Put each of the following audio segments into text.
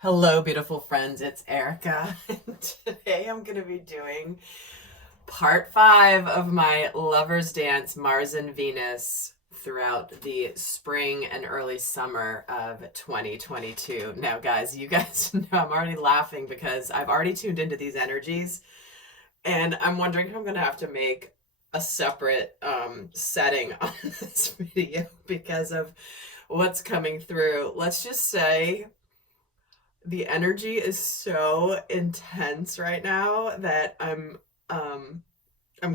Hello, beautiful friends. It's Erica. And today I'm going to be doing part 5 of my Lover's Dance Mars and Venus throughout the spring and early summer of 2022. Now, guys, you guys know I'm already laughing because I've already tuned into these energies and I'm wondering if I'm going to have to make a separate setting on this video because of what's coming through. Let's just say the energy is so intense right now that I'm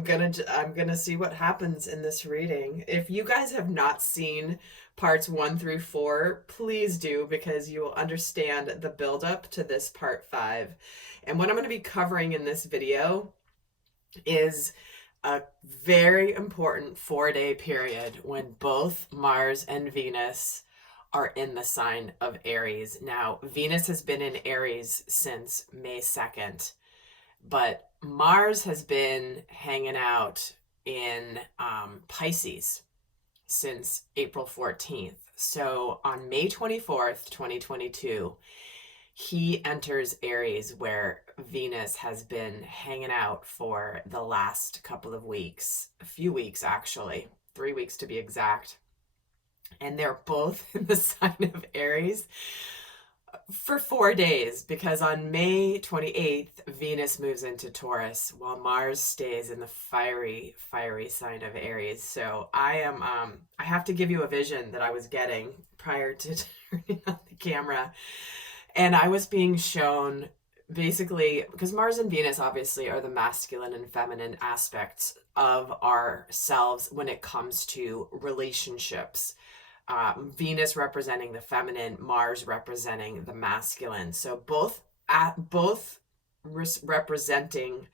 gonna see what happens in this reading. If you guys have not seen parts 1 through 4, please do, because you will understand the buildup to this part 5. And what I'm going to be covering in this video is a very important 4-day period when both Mars and Venus are in the sign of Aries. Now, Venus has been in Aries since May 2nd, but Mars has been hanging out in Pisces since April 14th. So on May 24th, 2022, he enters Aries, where Venus has been hanging out for the last couple of weeks, a few weeks actually, 3 weeks to be exact. And they're both in the sign of Aries for 4 days, because on May 28th, Venus moves into Taurus while Mars stays in the fiery sign of Aries. So I have to give you a vision that I was getting prior to turning on the camera. And I was being shown, basically, because Mars and Venus obviously are the masculine and feminine aspects of ourselves when it comes to relationships. Venus representing the feminine, Mars representing the masculine. So both representing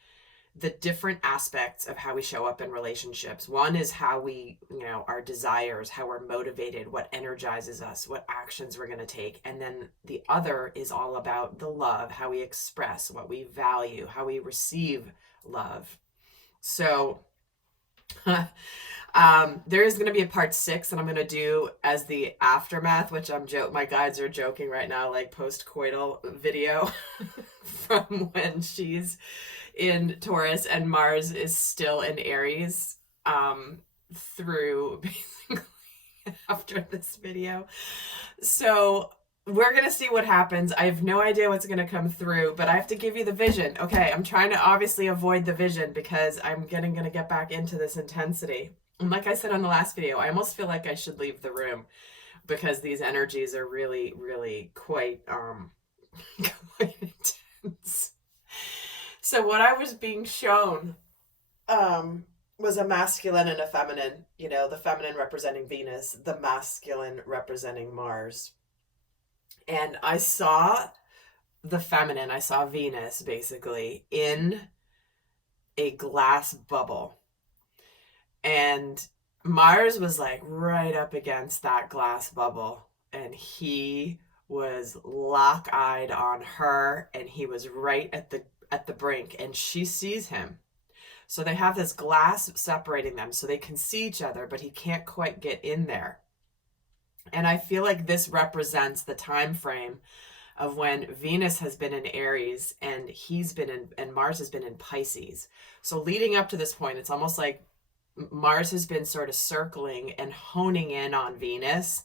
the different aspects of how we show up in relationships. One is how we, our desires, how we're motivated, what energizes us, what actions we're going to take. And then the other is all about the love, how we express, what we value, how we receive love. So there is going to be a part 6 that I'm going to do as the aftermath, which my guides are joking right now, like post-coital video from when she's in Taurus and Mars is still in Aries through basically after this video. So we're going to see what happens. I have no idea what's going to come through, but I have to give you the vision. Okay, I'm trying to obviously avoid the vision because I'm going to get back into this intensity. And like I said on the last video, I almost feel like I should leave the room because these energies are really, really quite quite intense. So what I was being shown was a masculine and a feminine, the feminine representing Venus, the masculine representing Mars. And I saw the feminine, I saw Venus basically in a glass bubble. And Mars was like right up against that glass bubble. And he was lock-eyed on her, and he was right at the brink, and she sees him. So they have this glass separating them so they can see each other, but he can't quite get in there. And I feel like this represents the time frame of when Venus has been in Aries and and Mars has been in Pisces. So leading up to this point, it's almost like Mars has been sort of circling and honing in on Venus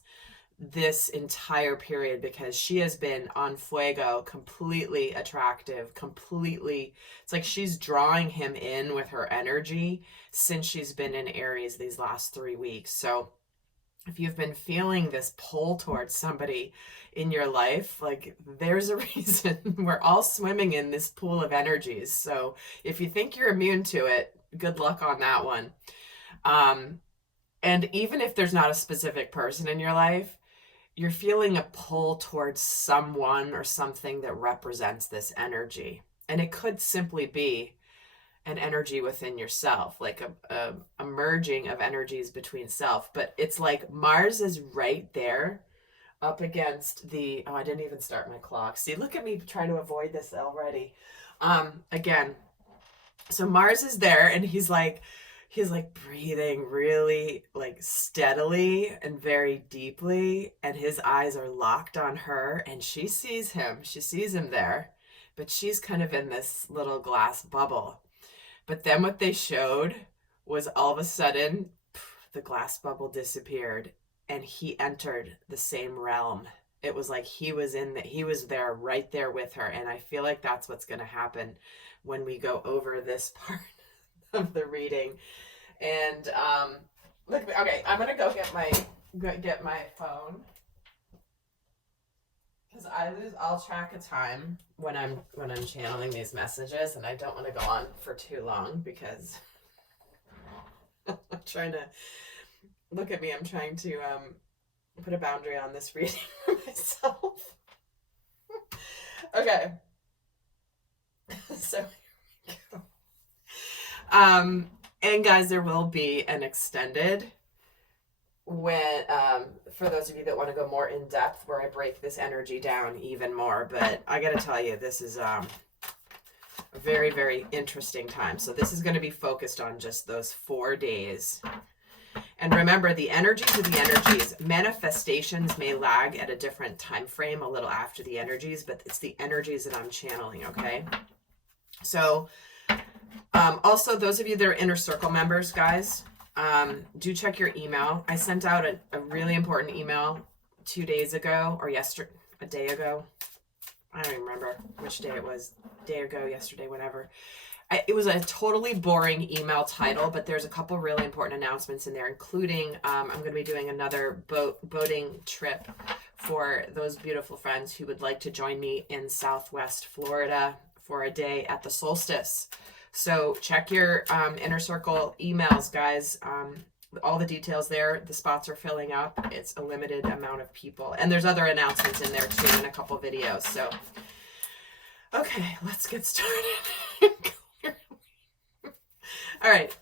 this entire period, because she has been on fuego, completely attractive, it's like she's drawing him in with her energy since she's been in Aries these last 3 weeks. So if you've been feeling this pull towards somebody in your life, like, there's a reason. We're all swimming in this pool of energies. So if you think you're immune to it, good luck on that one. And even if there's not a specific person in your life, you're feeling a pull towards someone or something that represents this energy. And it could simply be an energy within yourself, like a merging of energies between self. But it's like Mars is right there up against I didn't even start my clock. See, look at me trying to avoid this already. Again, so Mars is there, and he's like, he's like breathing really like steadily and very deeply, and his eyes are locked on her, and she sees him there, but she's kind of in this little glass bubble. But then what they showed was all of a sudden the glass bubble disappeared and he entered the same realm. It was like he was there right there with her, and I feel like that's what's going to happen when we go over this part of the reading. And look, okay, I'm gonna go get my phone, because I lose all track of time when I'm channeling these messages, and I don't want to go on for too long because I'm trying to look at me. I'm trying to put a boundary on this reading for myself. Okay, so here we go. And guys, there will be an extended when for those of you that want to go more in depth, where I break this energy down even more. But I gotta tell you, this is a very, very interesting time. So this is going to be focused on just those 4 days. And remember, the energies are the energies. Manifestations may lag at a different time frame, a little after the energies, but it's the energies that I'm channeling. Okay, so also, those of you that are Inner Circle members, guys, do check your email. I sent out a really important email 2 days ago, or a day ago. I don't even remember which day it was. Day ago, yesterday, whatever. It was a totally boring email title, but there's a couple really important announcements in there, including I'm going to be doing another boating trip for those beautiful friends who would like to join me in Southwest Florida for a day at the solstice. So check your Inner Circle emails, guys. All the details there. The spots are filling up. It's a limited amount of people. And there's other announcements in there too in a couple videos. So, okay, let's get started. All right,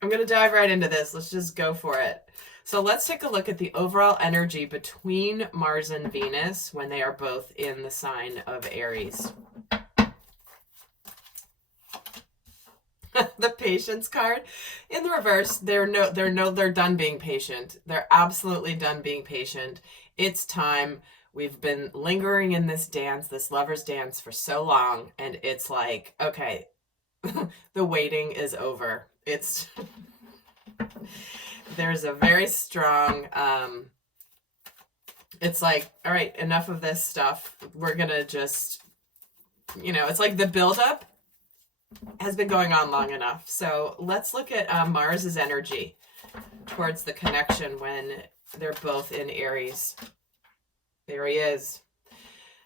I'm going to dive right into this. Let's just go for it. So let's take a look at the overall energy between Mars and Venus when they are both in the sign of Aries. The patience card in the reverse. They're done being patient. They're absolutely done being patient. It's time. We've been lingering in this dance, this lover's dance, for so long, and it's like, okay, the waiting is over. There's a very strong it's like, all right, enough of this stuff. We're gonna just, it's like the buildup has been going on long enough. So let's look at Mars's energy towards the connection when they're both in Aries. There he is,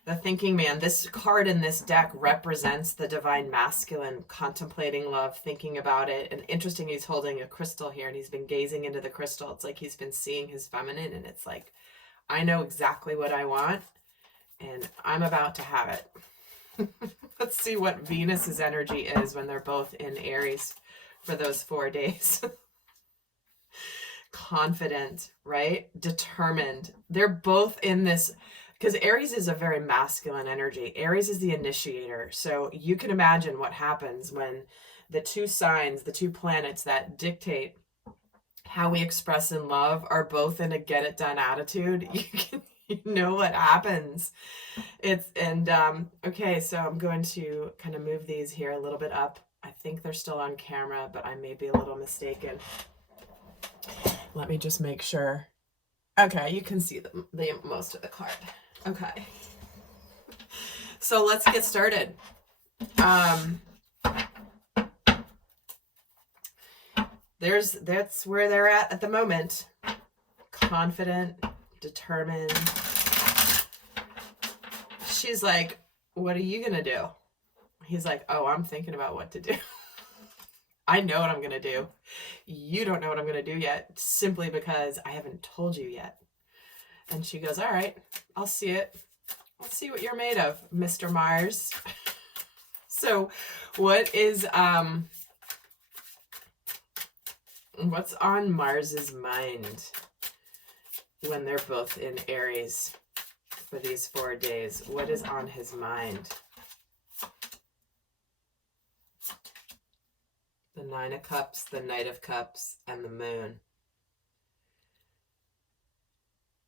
the thinking man. This card in this deck represents the divine masculine, contemplating love, thinking about it. And interesting, he's holding a crystal here and he's been gazing into the crystal. It's like he's been seeing his feminine, and it's like, I know exactly what I want and I'm about to have it. Let's see what Venus's energy is when they're both in Aries for those 4 days. Confident, right? Determined. They're both in this, because Aries is a very masculine energy. Aries is the initiator. So you can imagine what happens when the two signs, the two planets that dictate how we express in love, are both in a get it done attitude. You know what happens. Okay, so I'm going to kind of move these here a little bit up. I think they're still on camera, but I may be a little mistaken. Let me just make sure. Okay, you can see the most of the card. Okay. So let's get started. That's where they're at the moment. Confident, determined. She's like, what are you gonna do? He's like, oh, I'm thinking about what to do. I know what I'm gonna do. You don't know what I'm gonna do yet, simply because I haven't told you yet. And she goes, all right, I'll see it. Let's see what you're made of, Mr. Mars. So what is what's on Mars's mind when they're both in Aries for these 4 days? What is on his mind? The Nine of Cups, the Knight of Cups, and the Moon.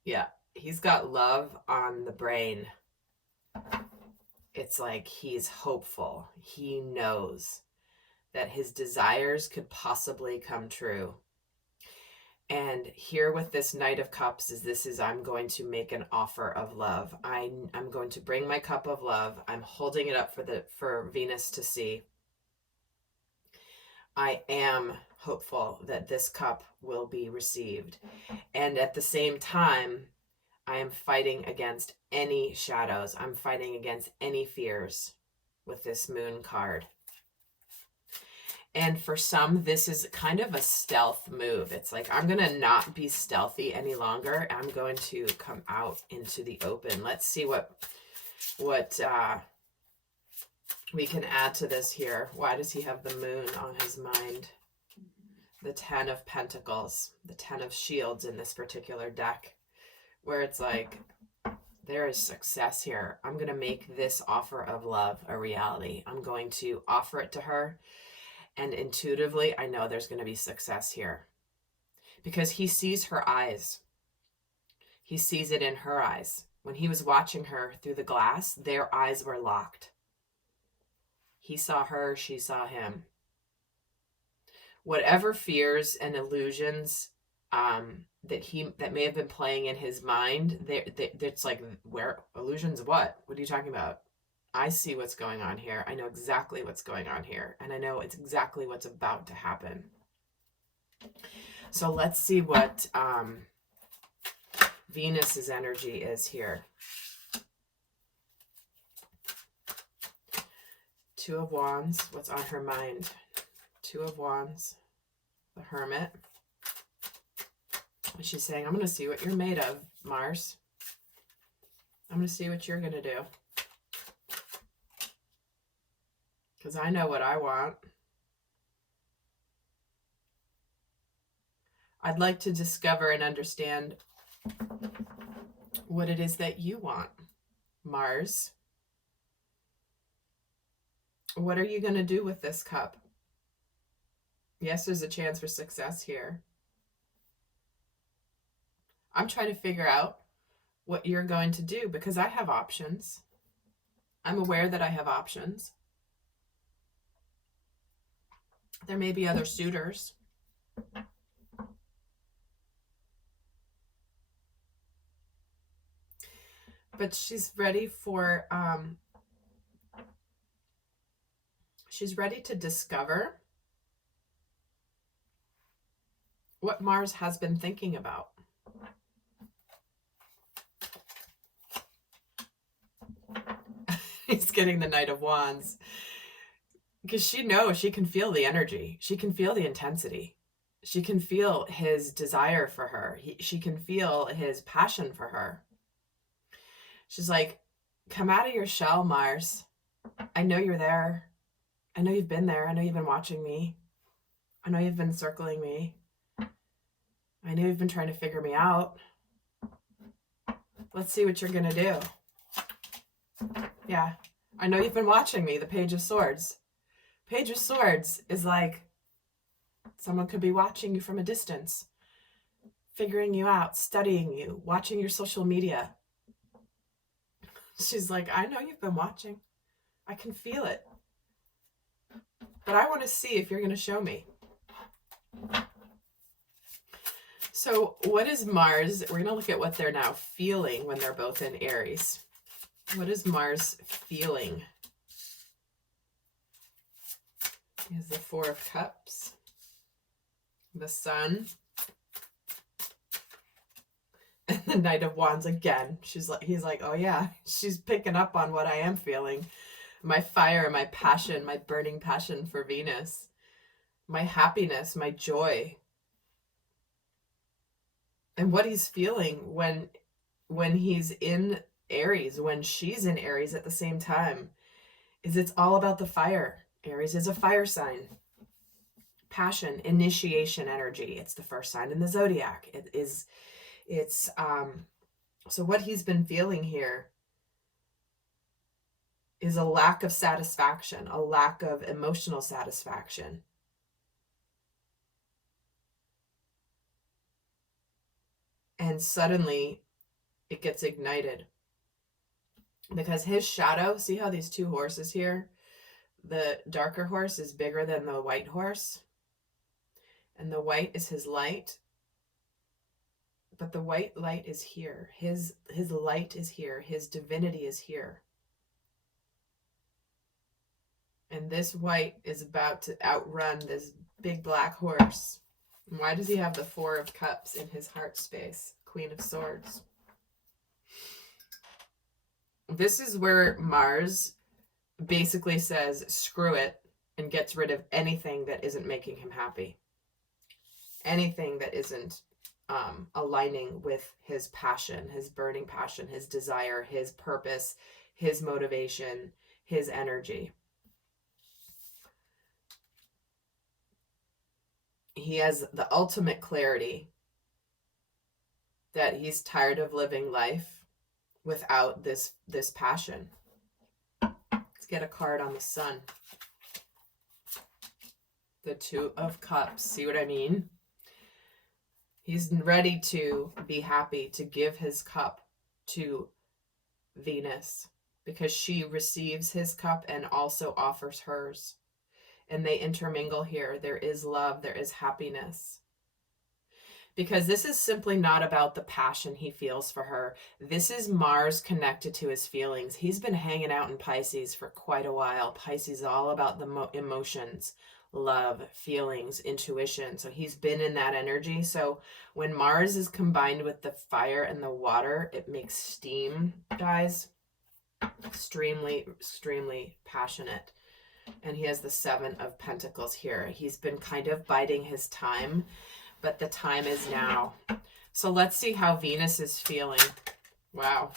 Yeah, he's got love on the brain. It's like he's hopeful. He knows that his desires could possibly come true. And here with this Knight of Cups is I'm going to make an offer of love. I'm going to bring my cup of love. I'm holding it up for Venus to see. I am hopeful that this cup will be received. And at the same time, I am fighting against any shadows. I'm fighting against any fears with this Moon card. And for some, this is kind of a stealth move. It's like, I'm going to not be stealthy any longer. I'm going to come out into the open. Let's see what we can add to this here. Why does he have the Moon on his mind? The Ten of Pentacles, the Ten of Shields in this particular deck, where it's like, there is success here. I'm going to make this offer of love a reality. I'm going to offer it to her. And intuitively, I know there's going to be success here. Because he sees her eyes. He sees it in her eyes. When he was watching her through the glass, their eyes were locked. He saw her, she saw him. Whatever fears and illusions that may have been playing in his mind, it's like, where illusions what? What are you talking about? I see what's going on here. I know exactly what's going on here. And I know it's exactly what's about to happen. So let's see what Venus's energy is here. Two of Wands. What's on her mind? Two of Wands. The Hermit. She's saying, I'm going to see what you're made of, Mars. I'm going to see what you're going to do. Because I know what I want. I'd like to discover and understand what it is that you want, Mars. What are you going to do with this cup? Yes, there's a chance for success here. I'm trying to figure out what you're going to do because I have options. I'm aware that I have options. There may be other suitors. But she's ready for, she's ready to discover what Mars has been thinking about. He's getting the Knight of Wands. Because she knows, she can feel the energy. She can feel the intensity. She can feel his desire for her. She can feel his passion for her. She's like, come out of your shell, Mars. I know you're there. I know you've been there. I know you've been watching me. I know you've been circling me. I know you've been trying to figure me out. Let's see what you're going to do. Yeah. I know you've been watching me, the Page of Swords. Page of Swords is like someone could be watching you from a distance, figuring you out, studying you, watching your social media. She's like, I know you've been watching. I can feel it. But I want to see if you're going to show me. So what is Mars? We're going to look at what they're now feeling when they're both in Aries. What is Mars feeling? Is the Four of Cups, the Sun, and the Knight of Wands again. He's like, oh yeah, she's picking up on what I am feeling. My fire, my passion, my burning passion for Venus, my happiness, my joy. And what he's feeling when he's in Aries, when she's in Aries at the same time, is it's all about the fire. Aries is a fire sign. Passion, initiation energy. It's the first sign in the zodiac. So what he's been feeling here is a lack of satisfaction, a lack of emotional satisfaction. And suddenly it gets ignited. Because his shadow, see how these two horses here? The darker horse is bigger than the white horse. And the white is his light. But the white light is here. His light is here. His divinity is here. And this white is about to outrun this big black horse. And why does he have the Four of Cups in his heart space? Queen of Swords. This is where Mars basically says, screw it, and gets rid of anything that isn't making him happy. Anything that isn't aligning with his passion, his burning passion, his desire, his purpose, his motivation, his energy. He has the ultimate clarity that he's tired of living life without this passion. Let's get a card on the Sun. The Two of Cups. See what I mean? He's ready to be happy, to give his cup to Venus, because she receives his cup and also offers hers. And they intermingle here. There is love. There is happiness. Because this is simply not about the passion he feels for her. This is Mars connected to his feelings. He's been hanging out in Pisces for quite a while. Pisces is all about the emotions, love, feelings, intuition. So he's been in that energy. So when Mars is combined with the fire and the water, it makes steam, guys. Extremely, extremely passionate. And he has the Seven of Pentacles here. He's been kind of biding his time, but the time is now. So let's see how Venus is feeling. Wow.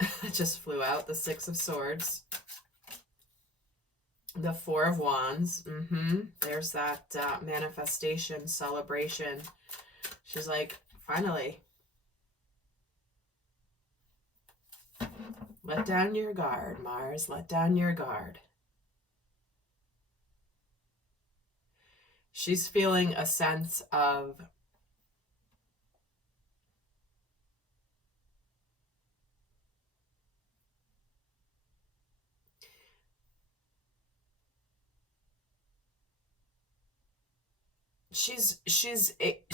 It just flew out. The Six of Swords. The Four of Wands. There's that manifestation, celebration. She's like, finally. Let down your guard, Mars. Let down your guard. She's feeling a sense of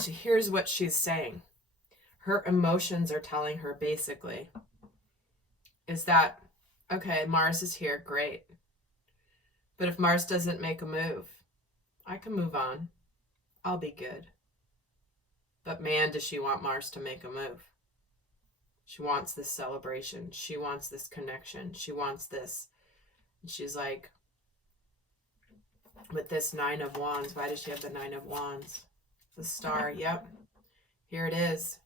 here's what she's saying. Her emotions are telling her basically is that, okay, Mars is here, great. But if Mars doesn't make a move, I can move on. I'll be good. But man, does she want Mars to make a move. She wants this celebration. She wants this connection. She wants this. And she's like, with this Nine of Wands, why does she have the Nine of Wands? The Star, yep. Here it is.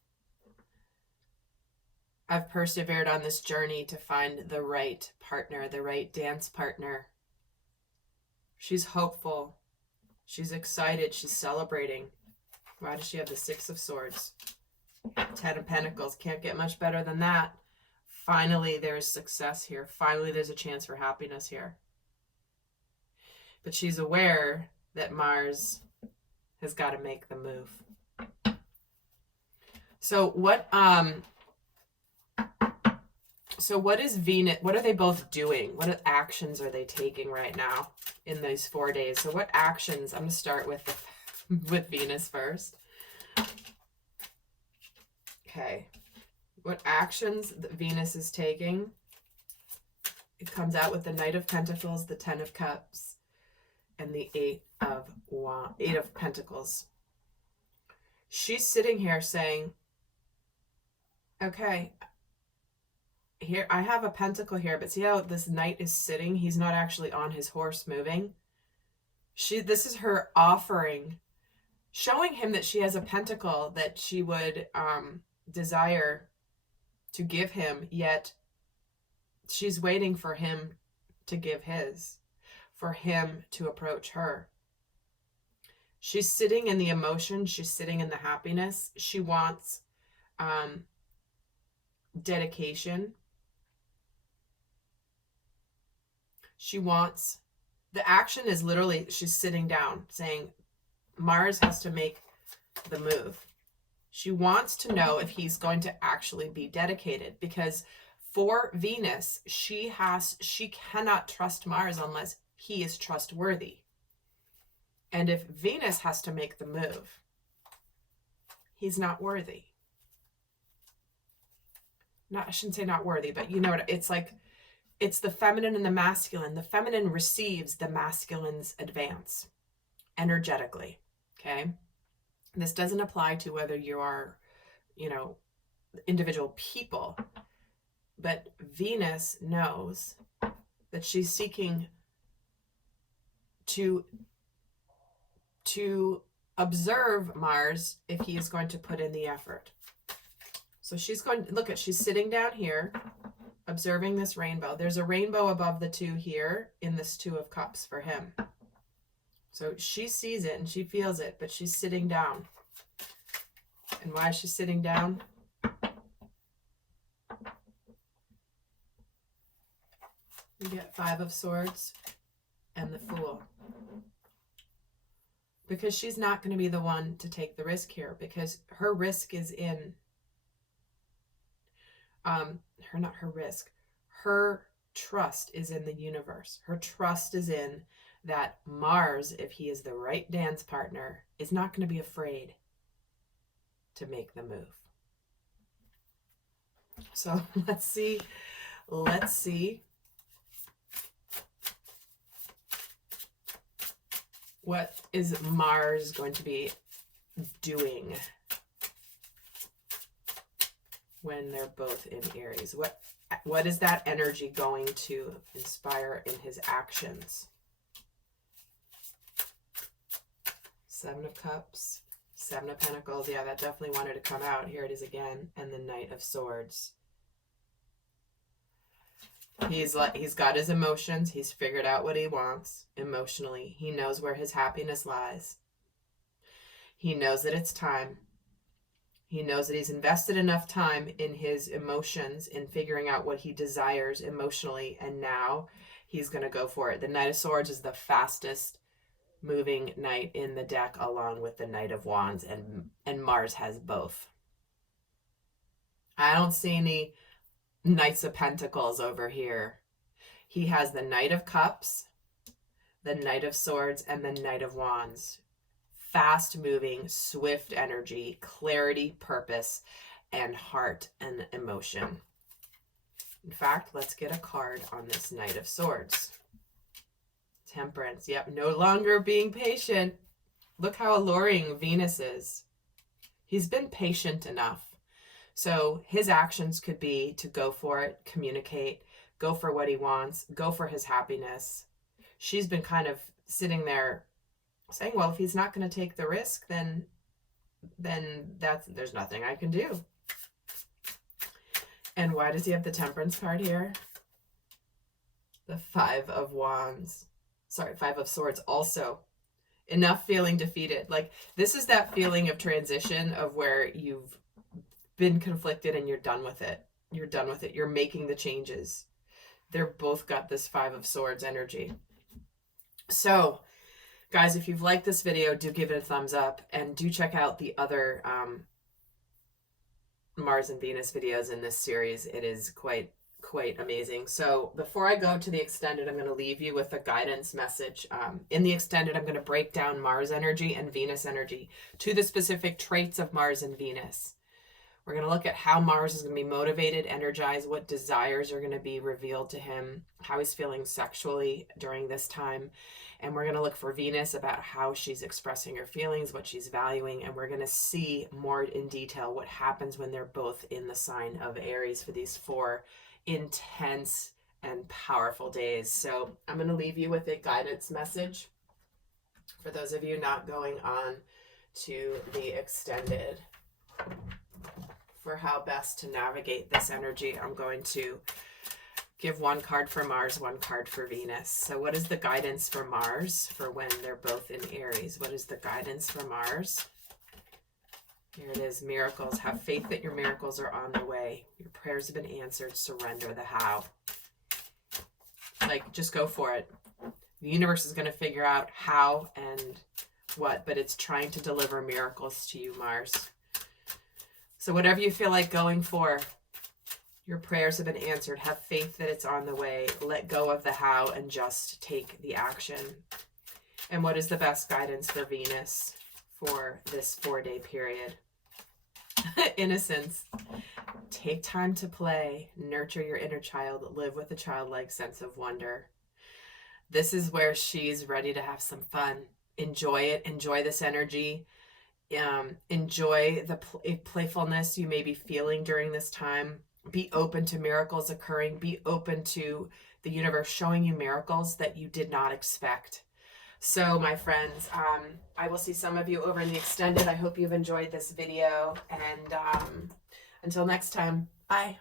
I've persevered on this journey to find the right partner, the right dance partner. She's hopeful. She's excited. She's celebrating. Why does she have the Six of Swords? Ten of Pentacles. Can't get much better than that. Finally, there's success here. Finally, there's a chance for happiness here. But she's aware that Mars has got to make the move. So what is Venus, what are they both doing? What actions are they taking right now in these 4 days? So what actions, I'm going to start with with Venus first. Okay. What actions that Venus is taking? It comes out with the Knight of Pentacles, the Ten of Cups, and the Eight of Pentacles. She's sitting here saying, okay, here I have a pentacle here, but see how this knight is sitting? He's not actually on his horse moving. This is her offering, showing him that she has a pentacle that she would desire to give him, yet she's waiting for him to give his, for him to approach her. She's sitting in the emotion. She's sitting in the happiness. She wants dedication. She wants, the action is literally, she's sitting down saying, Mars has to make the move. She wants to know if he's going to actually be dedicated, because for Venus, she cannot trust Mars unless he is trustworthy. And if Venus has to make the move, he's not worthy. I shouldn't say not worthy, but you know what, it's like, it's the feminine and the masculine. The feminine receives the masculine's advance energetically, okay? This doesn't apply to whether you are, you know, individual people, but Venus knows that she's seeking to observe Mars if he is going to put in the effort. So she's going to look at, she's sitting down here observing this rainbow. There's a rainbow above the two here in this Two of Cups for him. So she sees it and she feels it, but she's sitting down. And why is she sitting down? You get Five of Swords and the Fool. Because she's not going to be the one to take the risk here, because her risk is in her trust is in the universe. Her trust is in that Mars, if he is the right dance partner, is not going to be afraid to make the move. So let's see what is Mars going to be doing when they're both in Aries. What is that energy going to inspire in his actions? Seven of Cups, Seven of Pentacles. Yeah, that definitely wanted to come out. Here it is again. And the Knight of Swords. He's got his emotions. He's figured out what he wants emotionally. He knows where his happiness lies. He knows that it's time. He knows that he's invested enough time in his emotions, in figuring out what he desires emotionally, and now he's going to go for it. The Knight of Swords is the fastest moving knight in the deck, along with the Knight of Wands, and Mars has both. I don't see any Knights of Pentacles over here. He has the Knight of Cups, the Knight of Swords, and the Knight of Wands. Fast moving, swift energy, clarity, purpose, and heart and emotion. In fact, let's get a card on this Knight of Swords. Temperance. Yep, no longer being patient. Look how alluring Venus is. He's been patient enough. So his actions could be to go for it, communicate, go for what he wants, go for his happiness. She's been kind of sitting there saying, well, if he's not going to take the risk, then there's nothing I can do. And why does he have the Temperance card here? The Five of Wands. Sorry, Five of Swords also. Enough feeling defeated. Like, this is that feeling of transition, of where you've been conflicted and you're done with it. You're done with it. You're making the changes. They're both got this Five of Swords energy. So, guys, if you've liked this video, do give it a thumbs up, and do check out the other Mars and Venus videos in this series. It is quite amazing. So before I go to the extended, I'm going to leave you with a guidance message. In the extended, I'm going to break down Mars energy and Venus energy to the specific traits of Mars and Venus. We're going to look at how Mars is going to be motivated, energized, what desires are going to be revealed to him, how he's feeling sexually during this time. And we're going to look for Venus, about how she's expressing her feelings, what she's valuing. And we're going to see more in detail what happens when they're both in the sign of Aries for these 4 intense and powerful days. So I'm going to leave you with a guidance message for those of you not going on to the extended. For how best to navigate this energy, I'm going to give 1 card for Mars, 1 card for Venus. So what is the guidance for Mars for when they're both in Aries? What is the guidance for Mars? Here it is, miracles. Have faith that your miracles are on the way. Your prayers have been answered. Surrender the how. Like, just go for it. The universe is going to figure out how and what, but it's trying to deliver miracles to you, Mars. So whatever you feel like going for, your prayers have been answered. Have faith that it's on the way. Let go of the how and just take the action. And what is the best guidance for Venus for this 4-day period? Innocence. Take time to play. Nurture your inner child. Live with a childlike sense of wonder. This is where she's ready to have some fun. Enjoy it. Enjoy this energy. Enjoy the playfulness you may be feeling during this time. Be open to miracles occurring. Be open to the universe showing you miracles that you did not expect. So, my friends, I will see some of you over in the extended. I hope you've enjoyed this video. And until next time, bye.